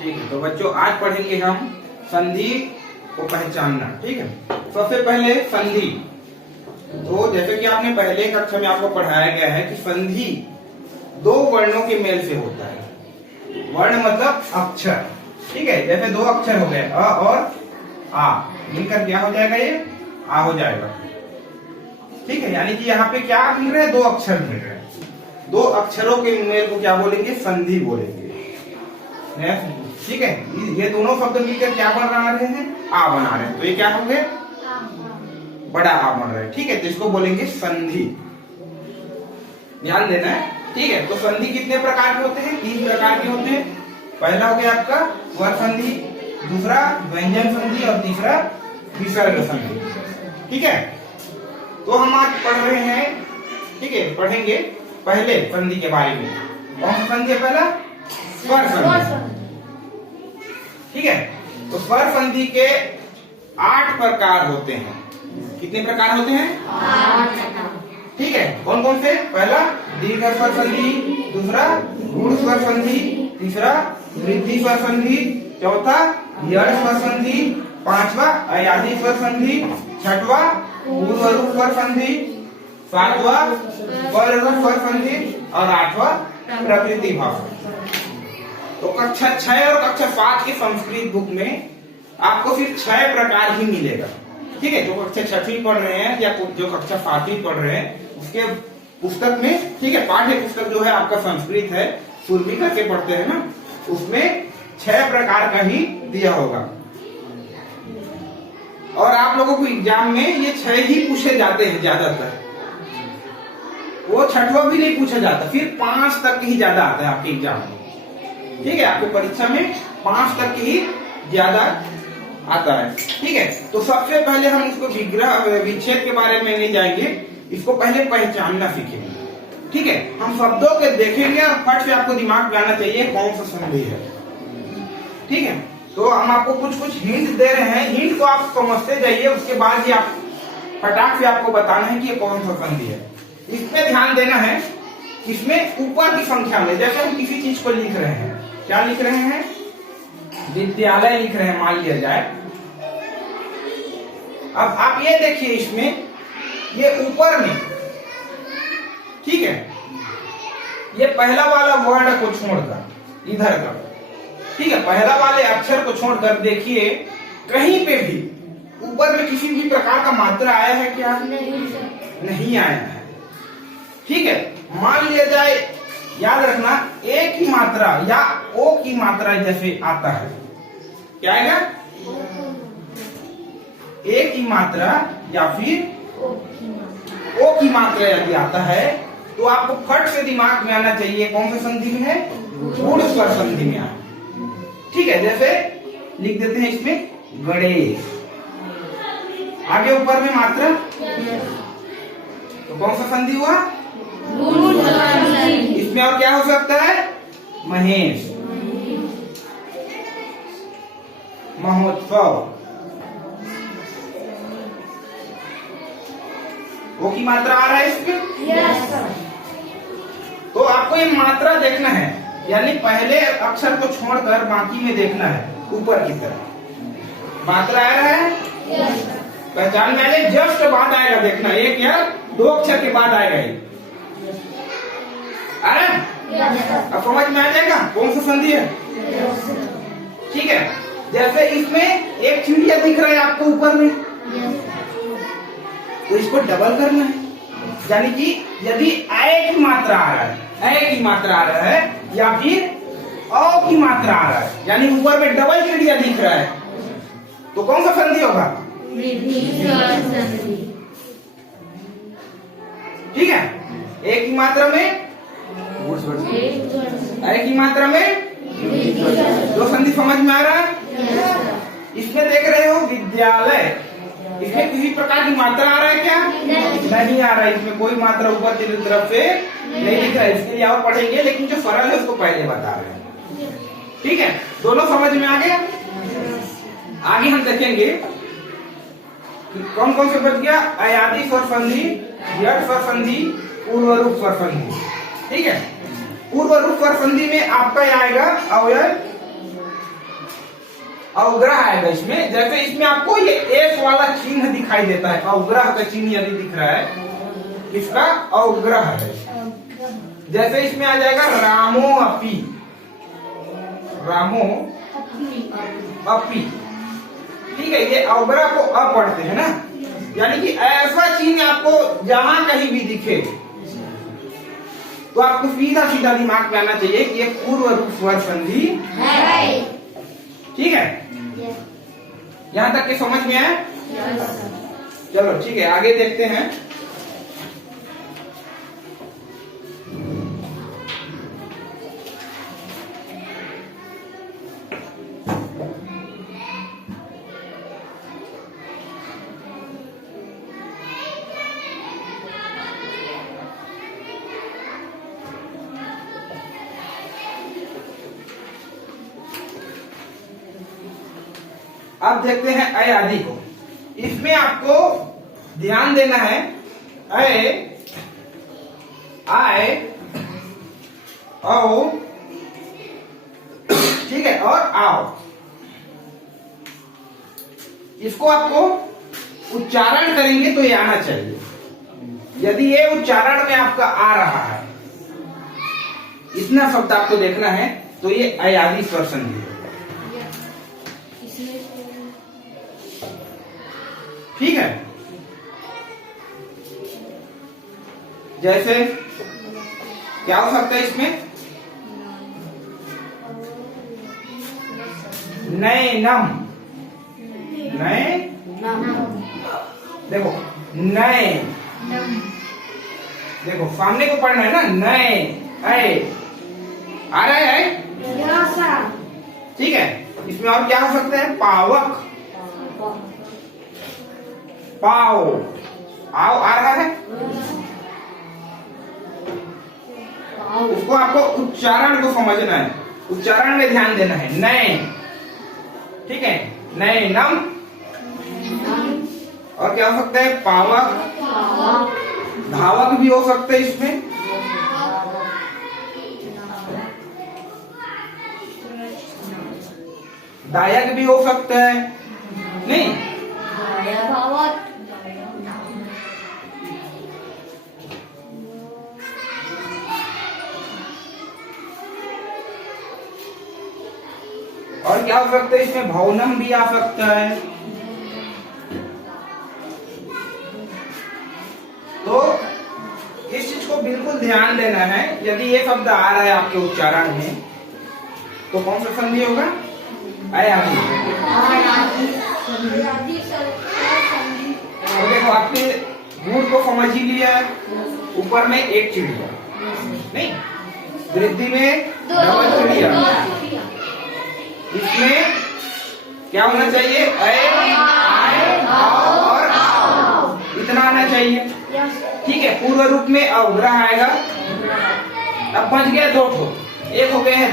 ठीक है, तो बच्चों आज पढ़ेंगे हम संधि को पहचानना। ठीक है, सबसे पहले संधि। तो जैसे कि आपने पहले कक्षा में आपको पढ़ाया गया है कि संधि दो वर्णों के मेल से होता है। वर्ण मतलब अक्षर। ठीक है, जैसे दो अक्षर हो गए अ और आ, मिलकर क्या हो जाएगा, ये आ हो जाएगा। ठीक है, यानी कि यहाँ पे क्या मिल रहा है, दो अक्षर मिल रहे हैं। दो अक्षरों के मेल को क्या बोलेंगे, संधि बोलेंगे। ठीक है, ये दोनों शब्द मिलकर क्या बना रहे हैं, आ बना रहे हैं। तो ये क्या हो गए, बड़ा आ बन रहा है। ठीक है, तो इसको बोलेंगे संधि। ध्यान देना है। ठीक है, तो संधि कितने प्रकार के होते हैं, 3 प्रकार के होते हैं। पहला हो गया आपका स्वर संधि, दूसरा व्यंजन संधि और तीसरा विसर्ग संधि। ठीक है, तो हम आज पढ़ रहे हैं, ठीक है, पढ़ेंगे पहले संधि के बारे में। कौन सा संधि है पहला, स्वर संधि। ठीक है, तो स्वर संधि के 8 प्रकार होते हैं। कितने प्रकार होते हैं, 8। ठीक है, कौन कौन से, पहला दीर्घ स्वर संधि, दूसरा गूढ़ स्वर संधि, तीसरा वृद्धि स्वर संधि, चौथा यड़ स्वर संधि, पांचवा अयादी स्वर संधि, छठवा पूर्वरूप स्वर संधि, सातवा पररूप स्वर संधि और 8वां प्रकृति भाव। तो कक्षा 6 और कक्षा 7 की संस्कृत बुक में आपको सिर्फ 6 प्रकार ही मिलेगा। ठीक है, जो कक्षा 6वीं पढ़ रहे हैं या जो कक्षा 7वीं पढ़ रहे हैं उसके पुस्तक में, ठीक है, पाठ्य पुस्तक जो है आपका संस्कृत है, सुरभि करके पढ़ते हैं ना, उसमें 6 प्रकार का ही दिया होगा। और आप लोगों को एग्जाम में ये 6 ही पूछे जाते हैं ज्यादातर। वो 6वां भी नहीं पूछा जाता, फिर 5 तक ही ज्यादा आता है आपके एग्जाम में। ठीक है, आपको परीक्षा में 5 तक ही ज्यादा आता है। ठीक है, तो सबसे पहले हम इसको विग्रह विच्छेद के बारे में नहीं जाएंगे, इसको पहले पहचानना सीखेंगे। ठीक है, हम शब्दों के देखेंगे और फट से आपको दिमाग में आना चाहिए कौन सा संधि है। ठीक है, तो हम आपको कुछ कुछ हिंट दे रहे हैं, हिंट को आप समझते जाइए, उसके बाद ही आप फटाक से आपको बताना है कि ये कौन सा संधि है। इसमें ध्यान देना है, इसमें ऊपर की संख्या में, जैसे हम किसी चीज को लिख रहे हैं, क्या लिख रहे हैं, विद्यालय लिख रहे हैं मान लिया जाए। अब आप ये देखिए, इसमें ये ऊपर में, ठीक है, ये पहला वाला वर्ण को छोड़कर इधर का, ठीक है, पहला वाले अक्षर को छोड़कर देखिए कहीं पे भी ऊपर में किसी भी प्रकार का मात्रा आया है क्या, नहीं आया है। ठीक है, मान लिया जाए, याद रखना, ए की मात्रा या ओ की मात्रा जैसे आता है, क्या आएगा, ए की मात्रा या फिर ओ की मात्रा यदि आता है तो आपको फट से दिमाग में आना चाहिए कौन सा संधि में है, गूढ़ स्वर संधि में आए। ठीक है, जैसे लिख देते हैं इसमें गणेश, आगे ऊपर में मात्रा, तो कौन सा संधि हुआ, इसमें और क्या हो सकता है, महेश, महोत्सव, वो की मात्रा आ रहा है इसमें। yes, तो आपको ये मात्रा देखना है, यानी पहले अक्षर को छोड़कर बाकी में देखना है, ऊपर की तरफ मात्रा आ रहा है। yes, पहचान में आएगा, जस्ट बाद आएगा, देखना एक या 2 अक्षर के बाद आएगा ये। अरे अब समझ में आ जाएगा कौन सा संधि है। ठीक है, जैसे इसमें एक चिड़िया दिख रहा है आपको ऊपर में, तो इसको डबल करना है, यानी कि यदि ए की मात्रा आ रहा है, ए की मात्रा आ रहा है या फिर अ की मात्रा आ रहा है, यानी ऊपर में डबल चिड़िया दिख रहा है, तो कौन सा संधि होगा, ठीक है, ए की मात्रा में, ए की मात्रा में, दो संधि समझ में आ रहा है। इसमें देख रहे हो विद्यालय, इसमें किसी प्रकार की मात्रा आ रहा है क्या, नहीं आ रहा है, इसमें कोई मात्रा ऊपर की तरफ से नहीं दिख रहा है। इसके लिए और पढ़ेंगे, लेकिन जो सरल है उसको पहले बता रहे हैं। ठीक है, दोनों समझ में आ गया। आगे हम देखेंगे कि कौन कौन से बच गया, अयादी स्वर संधि, यड़ स्वर संधि, पूर्वरूप स्वर संधि। ठीक है, पूर्वरूप स्वर संधि में आपका आएगा अवयव अवग्रह आएगा इसमें। जैसे इसमें आपको ये एस वाला चिन्ह दिखाई देता है, अवग्रह का चिन्ह यदि दिख रहा है, इसका अवग्रह है। जैसे इसमें आ जाएगा रामो अपी, रामो अपी, ठीक है। ये अवग्रह को अ पढ़ते हैं ना, यानी कि ऐसा चिन्ह आपको जहां कहीं भी दिखे तो आपको सीधा सीधा दिमाग में आना चाहिए कि ये पूर्व रूप स्वर संधि है। ठीक है, यहां तक के समझ में आया? चलो ठीक है, आगे देखते हैं। अब देखते हैं अय आदि को। इसमें आपको ध्यान देना है अय, आय, औ, ठीक है, और आओ। इसको आपको उच्चारण करेंगे तो ये आना चाहिए। यदि ये उच्चारण में आपका आ रहा है, इतना शब्द आपको देखना है, तो ये अय आदि स्वर संधि है। ठीक है, जैसे क्या हो सकता है इसमें? नए नम, नए, देखो नए, देखो सामने को पढ़ना है ना, नए, अय आ रहा है। ठीक है, इसमें और क्या हो सकता है? पावक, पाओ, आओ आ रहा है। उसको आपको उच्चारण को समझना है, उच्चारण में ध्यान देना है। नए, ठीक है, नए नम, और क्या हो सकता है? पावक, धावक भी हो सकता है इसमें। दायक भी हो सकता है, नहीं? और क्या हो सकता है इसमें? भवनम भी आ सकता है। तो इस चीज को बिल्कुल ध्यान देना है। यदि ये शब्द आ रहा है आपके उच्चारण में, तो कौन सा संधि होगा? अय आदि। तो देखो, आपने गुण को समझ ही लिया है। ऊपर में एक चिड़िया, नहीं, वृद्धि में डबल चिड़िया। इसमें क्या होना चाहिए? अय, आय, आओ और आओ, इतना आना चाहिए। ठीक है, पूर्व रूप में अवग्रह आएगा। अब बच गया दो ठो, एक हो गए हैं